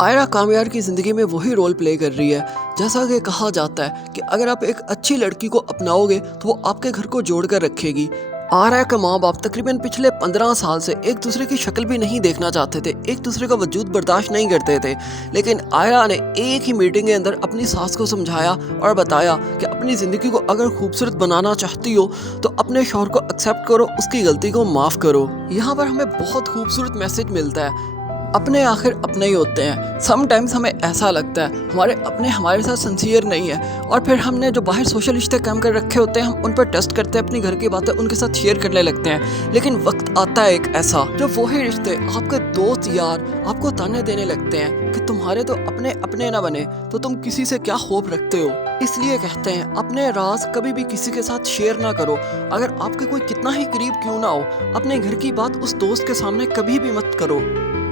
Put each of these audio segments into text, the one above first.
आयरा कामयार की ज़िंदगी में वही रोल प्ले कर रही है जैसा कि कहा जाता है कि अगर आप एक अच्छी लड़की को अपनाओगे तो वो आपके घर को जोड़ कर रखेगी। आयरा के माँ बाप तकरीबन पिछले 15 साल से एक दूसरे की शक्ल भी नहीं देखना चाहते थे, एक दूसरे का वजूद बर्दाश्त नहीं करते थे। लेकिन आयरा ने एक ही मीटिंग के अंदर अपनी सास को समझाया और बताया कि अपनी ज़िंदगी को अगर खूबसूरत बनाना चाहती हो तो अपने शौहर को एक्सेप्ट करो, उसकी गलती को माफ़ करो। यहाँ पर हमें बहुत खूबसूरत मैसेज मिलता है, अपने आखिर अपने ही होते हैं। समटाइम्स हमें ऐसा लगता है हमारे अपने हमारे साथ सिंसियर नहीं है और फिर हमने जो बाहर सोशल रिश्ते काम कर रखे होते हैं हम उन पर टेस्ट करते हैं, अपनी घर की बातें उनके साथ शेयर करने लगते हैं। लेकिन वक्त आता है एक ऐसा जब वही रिश्ते आपके दोस्त यार आपको ताने देने लगते हैं कि तुम्हारे तो अपने अपने ना बने तो तुम किसी से क्या होप रखते हो। इसलिए कहते हैं अपने राज कभी भी किसी के साथ शेयर ना करो। अगर आपके कोई कितना ही करीब क्यों ना हो, अपने घर की बात उस दोस्त के सामने कभी भी मत करो।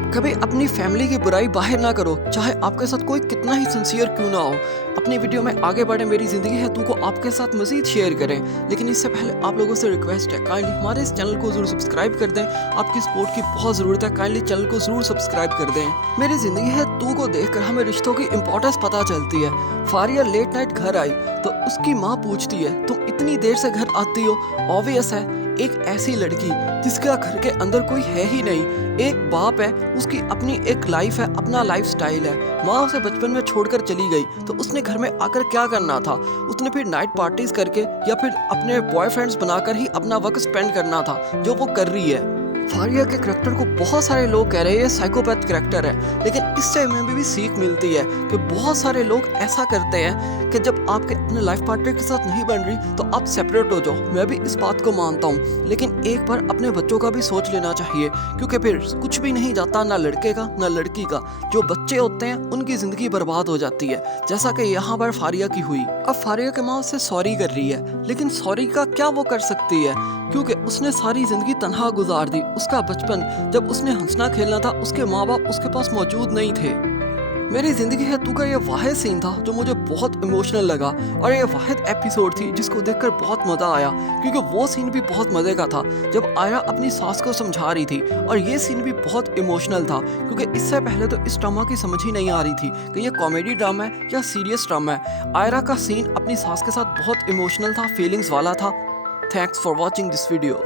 कभी अपनी फैमिली की बुराई बाहर ना करो, चाहे आपके साथ कोई कितना ही सिंसियर क्यों ना हो। अपनी वीडियो में आगे बढ़े मेरी ज़िंदगी है तू को आपके साथ मज़ीद शेयर करें, लेकिन इससे पहले आप लोगों से रिक्वेस्ट है काइंडली हमारे इस चैनल को ज़रूर सब्सक्राइब कर दें। आपकी सपोर्ट की बहुत ज़रूरत है, काइंडली चैनल को ज़रूर सब्सक्राइब कर दें। मेरी ज़िंदगी है तू को देखकर हमें रिश्तों की इंपॉर्टेंस पता चलती है। फारिया लेट नाइट घर आई तो उसकी माँ पूछती है तुम इतनी देर से घर आती हो। ऑब्वियस है एक ऐसी लड़की जिसका घर के अंदर कोई है ही नहीं, एक बाप है, उसकी अपनी एक लाइफ है, अपना लाइफ स्टाइल है। माँ उसे बचपन में छोड़कर चली गई तो उसने घर में आकर क्या करना था? उसने फिर नाइट पार्टीज करके या फिर अपने बॉयफ्रेंड्स बनाकर ही अपना वक्त स्पेंड करना था, जो वो कर रही है। फारिया के करैक्टर को बहुत सारे लोग कह रहे हैं साइकोपैथ करैक्टर है, लेकिन इससे हमें भी सीख मिलती है कि बहुत सारे लोग ऐसा करते हैं कि जब आपके अपने लाइफ पार्टनर के साथ नहीं बन रही तो आप सेपरेट हो जाओ। मैं भी इस बात को मानता हूँ, लेकिन एक बार अपने बच्चों का भी सोच लेना चाहिए, क्योंकि फिर कुछ भी नहीं जाता, ना लड़के का ना लड़की का। जो बच्चे होते हैं उनकी जिंदगी बर्बाद हो जाती है, जैसा कि यहाँ पर फारिया की हुई। अब फारिया के माँ उससे सॉरी कर रही है, लेकिन सॉरी का क्या वो कर सकती है, क्योंकि उसने सारी जिंदगी तन्हा गुजार दी। उसका बचपन जब उसने हंसना खेलना था उसके माँ बाप उसके पास मौजूद नहीं थे। मेरी जिंदगी है तू का ये वाहिद सीन था जो मुझे बहुत इमोशनल लगा, और ये वाहिद एपिसोड थी जिसको देखकर बहुत मजा आया, क्योंकि वो सीन भी बहुत मजे का था जब आयरा अपनी सास को समझा रही थी। और ये सीन भी बहुत इमोशनल था, क्योंकि इससे पहले तो इस ड्रामा की समझ ही नहीं आ रही थी कि ये कॉमेडी ड्रामा है या सीरियस ड्रामा है। आयरा का सीन अपनी सास के साथ बहुत इमोशनल था, फीलिंग्स वाला था। Thanks for watching this video.